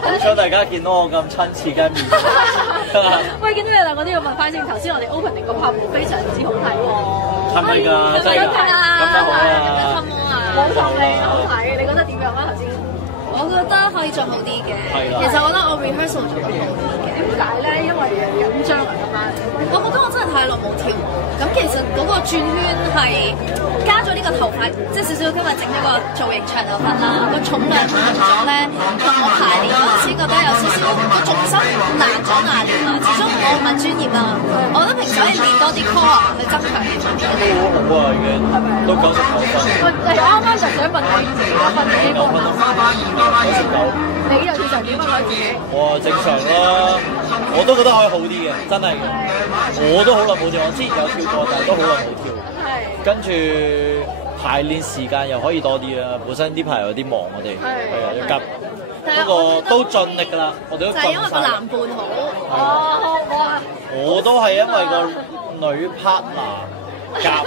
好彩大家見到我咁親切嘅面。喂，見到你兩個都要問翻先，頭先我哋 opening 個拍舞非常之好睇喎。係咪㗎？真係㗎？咁就好啦。冇錯，你好睇，你覺得點樣啊？頭先？我覺得可以做好啲嘅。其實我覺得我 rehearsal 做得好啲嘅。點解咧？因為緊張啊咁樣。我覺得我真係太耐冇跳舞。咁其實嗰個轉圈係加咗呢個頭髮，即係少少今日整咗個造型長頭髮啦，個重量唔同咗咧。我排練嗰陣時覺得有少少個重心難咗拿捏啊。始終我唔係專業啦，我覺得平時可以練多啲 core 去增強呢方面。都好啊，已經都99分。喂，啱啱就想問你個99分咯，你又跳成點啊？自己？我正常啦，我都覺得可以好啲嘅，真係嘅。我都好耐冇跳，我之前有跳過，但係都好耐冇跳。跟住排練時間又可以多啲啦，本身呢排有啲忙，我哋係啊要急，不過都盡力㗎啦，我哋都盡晒。就係因為個男伴好。哇！我都係因為個女 partner 夾。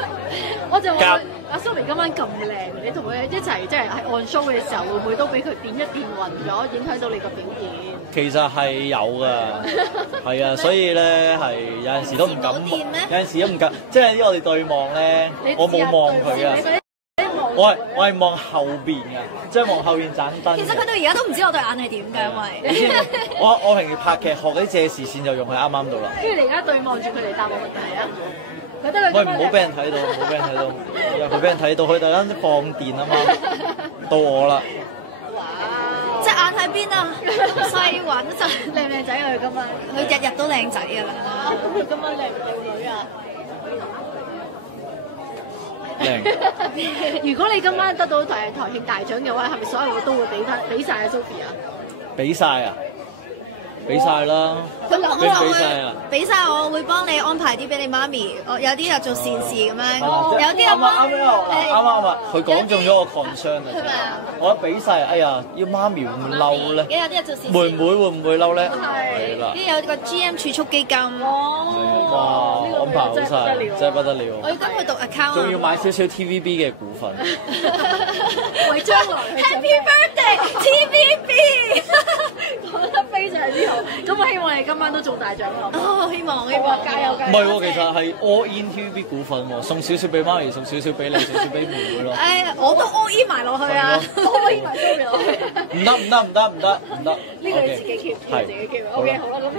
我就話阿蘇眉今晚咁靚，你同佢一齊即係按 show 嘅時候，會唔會都俾佢變一變暈咗，影響到你個表現？其實係有㗎，係啊，所以咧係有陣時都唔敢，有陣時都唔敢，即係我哋對望咧，我冇望佢啊，我係望後邊㗎，即係望後邊盞燈。其實佢到而家都唔知我對眼係點㗎，因為我平時拍劇學嗰啲借視線就用佢啱啱到啦。跟住你而家對望住佢嚟答我問題啊！喂，唔好俾人睇到，唔好俾人睇到，佢俾人睇到，佢突然間放電啊嘛，到我啦。哇！隻眼喺邊啊？細穩實，靚唔靚仔啊？佢今晚佢日日都靚仔㗎啦。咁佢今晚靚唔靚女啊？靚。如果你今晚得到台慶大獎嘅話，係咪所有都會俾晒阿 Sophie 啊？俾晒啊！俾晒啦，俾晒我會幫你安排啲俾你媽咪，我有啲又做善事咁樣，有啲又幫啱，佢講中咗我 concern 啊！我俾晒，哎呀，要媽咪會唔會嬲咧？有啲又做善事，妹妹會唔會嬲咧？係啦，跟住有個 GM 儲蓄基金，哇，安排好晒，真係不得了！我要跟佢讀 account，仲要買少少 TVB 嘅股份，為將來 Happy Birthday TVB， 講得非常之好。咁我希望你今晚都中大獎咯！哦，希望加油！唔係喎，其實係 all in TVB 股份喎，送少少俾媽咪，送少少俾你，送少俾妹妹咯。我都 all in 埋落去啊！all in 埋 Sophie 落去。唔得，呢個你自己 keep，自己 keep。OK，好啦，咁。